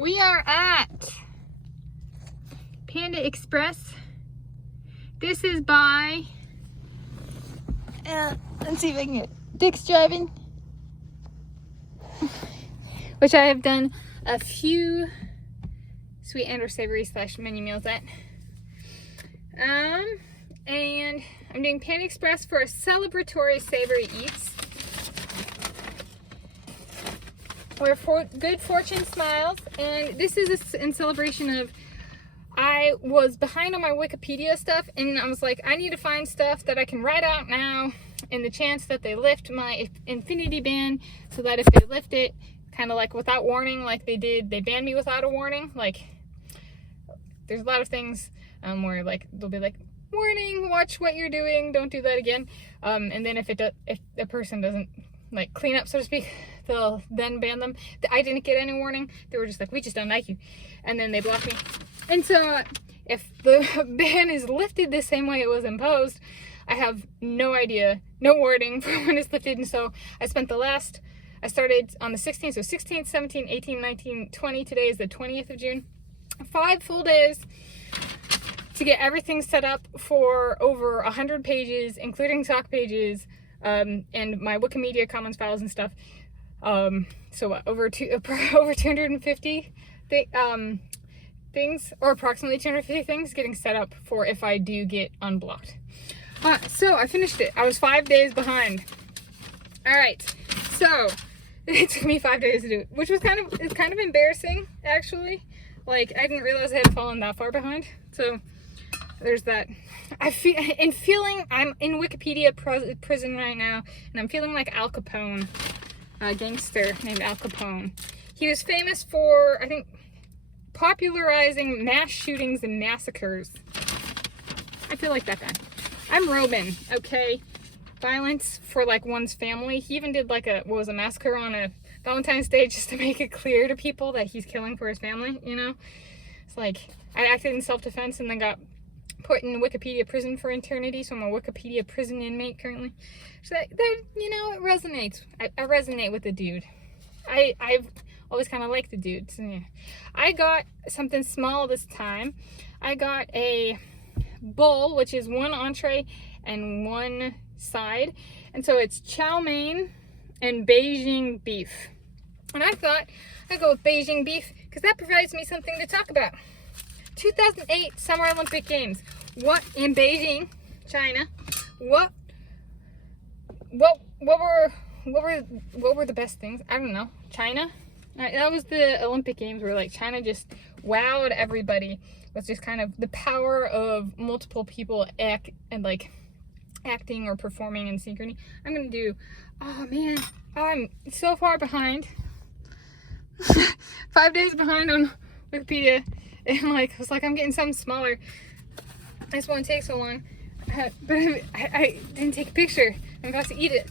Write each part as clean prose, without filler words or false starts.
We are at Panda Express. This is by, let's see if I can get Dick's driving, which I have done a few sweet and or savory / menu meals at. And I'm doing Panda Express for a celebratory savory eats, where good fortune smiles. And this is in celebration of, I was behind on my Wikipedia stuff, and I was like, I need to find stuff that I can write out now in the chance that they lift my infinity ban, so that if they lift it kind of like without warning, like they did, they banned me without a warning. Like, there's a lot of things where like they'll be like, warning, watch what you're doing, don't do that again. And then if the person doesn't like clean up, so to speak, they'll then ban them. I didn't get any warning. They were just like, we just don't like you, and then they blocked me. And so if the ban is lifted the same way it was imposed, I have no idea, no warning for when it's lifted. And so I started on the 16th, so 16th, 17th, 18th, 19th, 20th. Today is the 20th of June. 5 full days to get everything set up for over 100 pages, including talk pages, and my Wikimedia Commons files and stuff. So what, over 250 things, or approximately 250 things getting set up for if I do get unblocked. So I finished it. I was 5 days behind. All right, so it took me 5 days to do it, which was kind of embarrassing, actually. Like, I didn't realize I had fallen that far behind. So there's that. I'm in Wikipedia prison right now, and I'm feeling like Al Capone, a gangster named Al Capone. He was famous for, I think, popularizing mass shootings and massacres. I feel like that guy. I'm Robin, okay? Violence for like one's family. He even did like a massacre on a Valentine's Day just to make it clear to people that he's killing for his family, you know? It's like, I acted in self-defense and then got put in Wikipedia prison for eternity, so I'm a Wikipedia prison inmate currently. So that you know, it resonates. I resonate with the dude. I've always kind of liked the dude. So yeah. I got something small this time. I got a bowl, which is 1 entree and 1 side. And so it's chow mein and Beijing beef. And I thought I'd go with Beijing beef because that provides me something to talk about. 2008 Summer Olympic Games. What in Beijing, China? What were the best things? I don't know. China. That was the Olympic Games where like China just wowed everybody. With just kind of the power of multiple people acting or performing in synchrony. I'm gonna do. Oh man, I'm so far behind. 5 days behind on Wikipedia, and like I was like, I'm getting something smaller. This won't take so long, but I didn't take a picture. I'm about to eat it,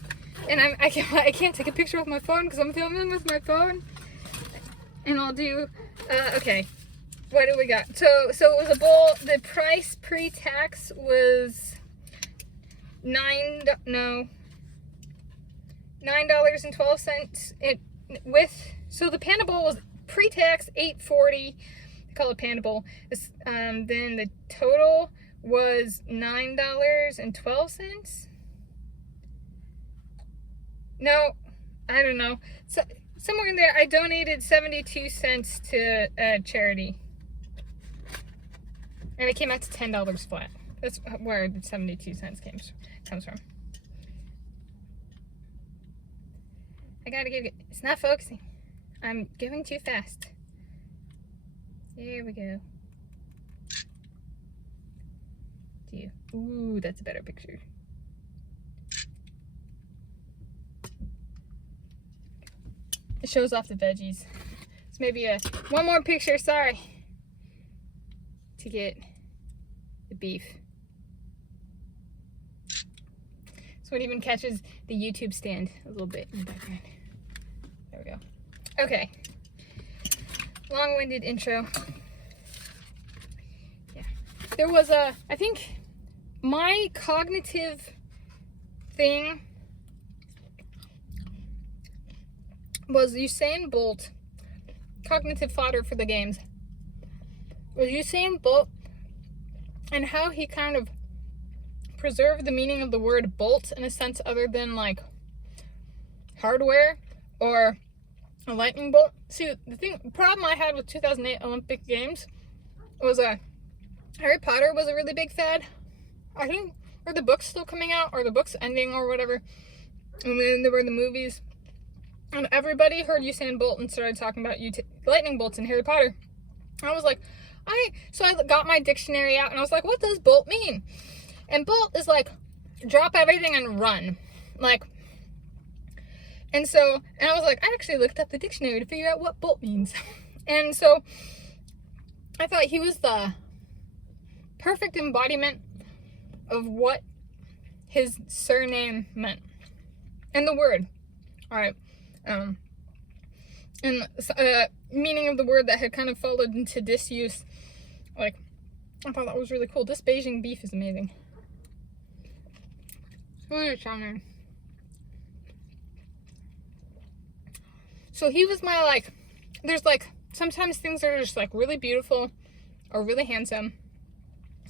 and I can't take a picture with my phone because I'm filming with my phone. And I'll do. Okay, what do we got? So it was a bowl. The price pre-tax was $9.12. So the Panda Bowl was pre-tax $8.40. They call it Panda Bowl. Then the total was $9.12. No, I don't know. So somewhere in there, I donated 72 cents to charity, and it came out to $10 flat. That's where the 72 cents comes from. I gotta give it. It's not focusing. I'm going too fast. There we go. Ooh, that's a better picture. It shows off the veggies. It's maybe one more picture. Sorry. To get the beef. So it even catches the YouTube stand a little bit in the background. There we go. Okay. Long-winded intro. Yeah. There was I think my cognitive thing was Usain Bolt cognitive fodder for the games was Usain Bolt and how he kind of preserved the meaning of the word bolt in a sense other than like hardware or a lightning bolt. See, the problem I had with 2008 Olympic Games was Harry Potter was a really big fad. I think, are the books still coming out, or the books ending, or whatever. And then there were the movies, and everybody heard Usain Bolt and started talking about lightning bolts in Harry Potter. I was like, so I got my dictionary out, and I was like, what does bolt mean? And bolt is like, drop everything and run. Like, and I was like, I actually looked up the dictionary to figure out what bolt means. And so I thought he was the perfect embodiment of what his surname meant. And the word. Alright. And meaning of the word that had kind of followed into disuse. Like, I thought that was really cool. This Beijing beef is amazing. Really charming. So he was my, like, there's like, sometimes things are just like really beautiful or really handsome.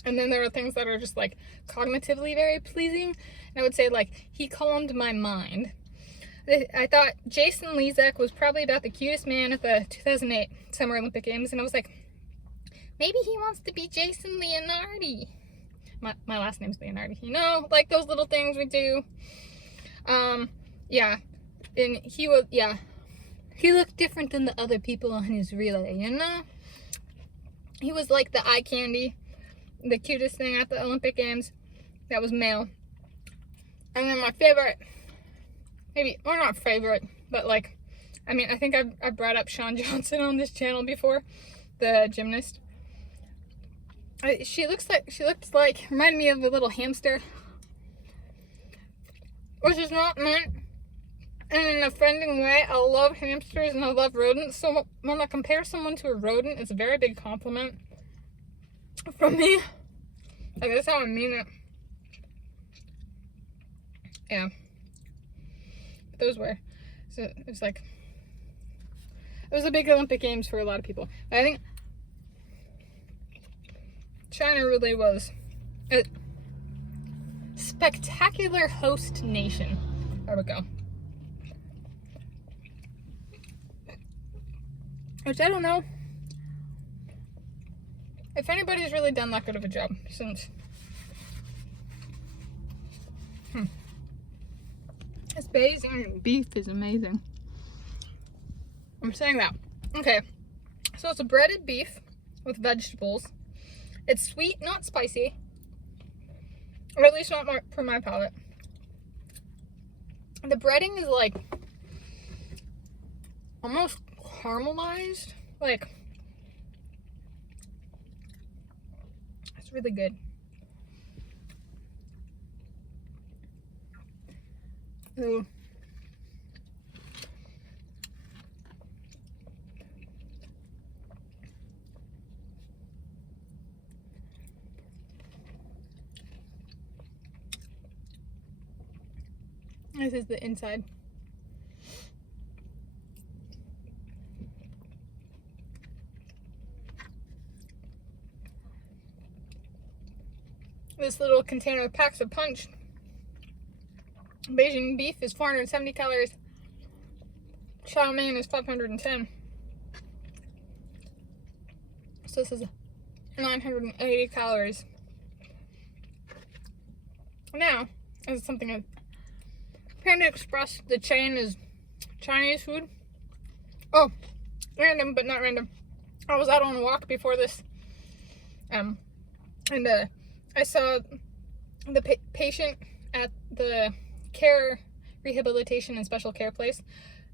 And then there are things that are just like cognitively very pleasing. And I would say like, he calmed my mind. I thought Jason Lezak was probably about the cutest man at the 2008 Summer Olympic Games. And I was like, maybe he wants to be Jason Leonhardi. My last name's Leonhardi. You know, like those little things we do. Yeah. And he was, yeah. He looked different than the other people on his relay, you know? He was like the eye candy, the cutest thing at the Olympic Games that was male. And then my favorite, maybe, or not favorite, but like, I mean, I think I brought up Shawn Johnson on this channel before, the gymnast. She looked like, reminded me of a little hamster. Which is not meant in an offending way. I love hamsters and I love rodents. So when I compare someone to a rodent, it's a very big compliment from me. Like, that's how I mean it. Yeah. But those were. So it was like, it was a big Olympic Games for a lot of people. But I think China really was a spectacular host nation. There we go. Which I don't know if anybody's really done that good of a job since. This Beijing beef is amazing. I'm saying that. Okay, so it's a breaded beef with vegetables. It's sweet, not spicy. Or at least not for my palate. The breading is like almost caramelized. Like, it's really good. Ooh. This is the inside. This little container packs a punch. Beijing beef is 470 calories. Chow mein is 510. So this is 980 calories. Now, this is something I Panda Express, the chain, is Chinese food. Oh, random but not random. I was out on a walk before this, and I saw the patient at the care rehabilitation and special care place.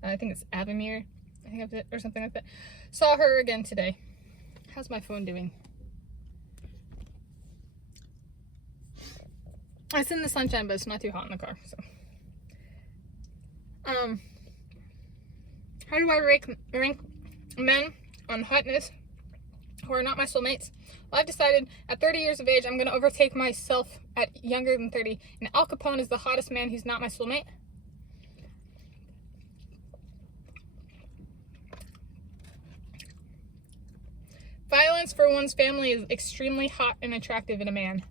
I think it's Avamere, I think of it, or something like that. Saw her again today. How's my phone doing? It's in the sunshine, but it's not too hot in the car, so. How do I rank men on hotness who are not my soulmates? Well, I've decided at 30 years of age, I'm going to overtake myself at younger than 30. And Al Capone is the hottest man who's not my soulmate. Violence for one's family is extremely hot and attractive in a man.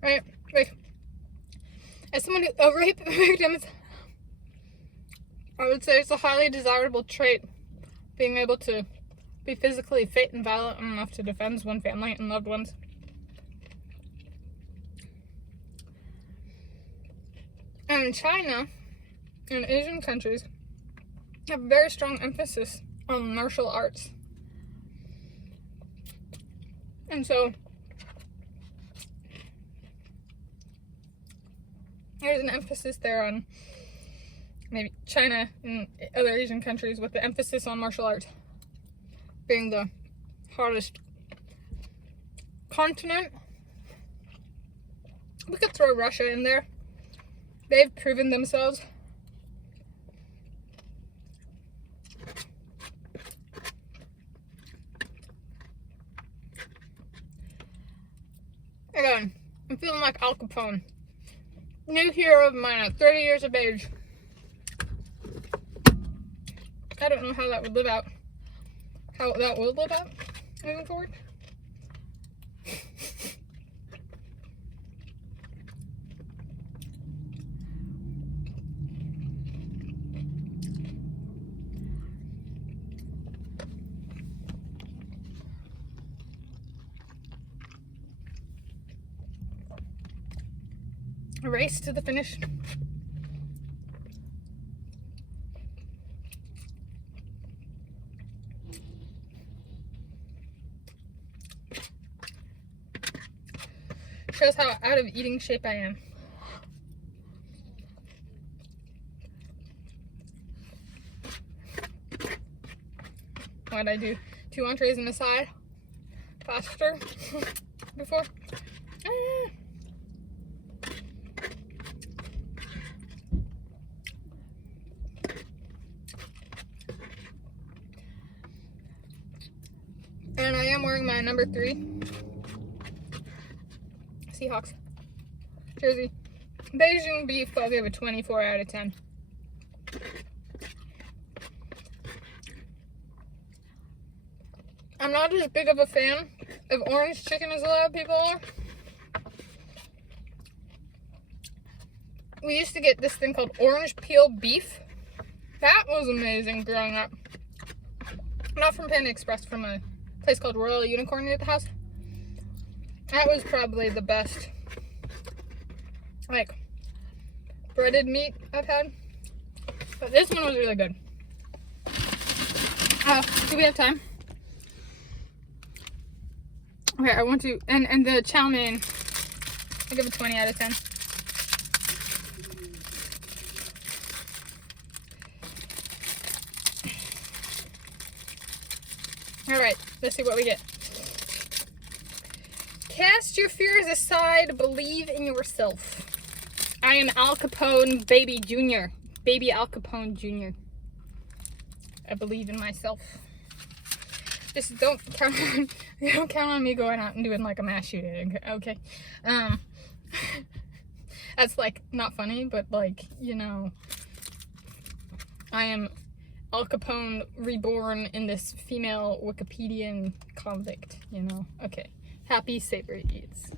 Right? Like, as someone who, a rape victim, I would say it's a highly desirable trait, being able to be physically fit and violent enough to defend one's family and loved ones. And in China and Asian countries have a very strong emphasis on martial arts. And so there's an emphasis there on maybe China and other Asian countries with the emphasis on martial arts being the hardest continent. We could throw Russia in there. They've proven themselves. Again, I'm feeling like Al Capone. New hero of mine at 30 years of age. I don't know how that would live out. How that will live out moving forward. A race to the finish. Shows how out of eating shape I am. Why'd I do 2 entrees and a side faster before? And I am wearing my number 3 Seahawks jersey. Beijing beef, I'll give a 24 out of 10. I'm not as big of a fan of orange chicken as a lot of people are. We used to get this thing called orange peel beef. That was amazing growing up. Not from Panda Express, from a place called Royal Unicorn near the house. That was probably the best, like, breaded meat I've had. But this one was really good. Do we have time? Okay, I want to, and the chow mein, I give it 20 out of 10. Alright, let's see what we get. Cast your fears aside, believe in yourself. I am Al Capone, baby Jr. Baby Al Capone Jr. I believe in myself. Just don't count on me going out and doing like a mass shooting, okay? That's like not funny, but like, you know, I am Al Capone reborn in this female Wikipedian convict, you know? Okay. Happy Savory Eats.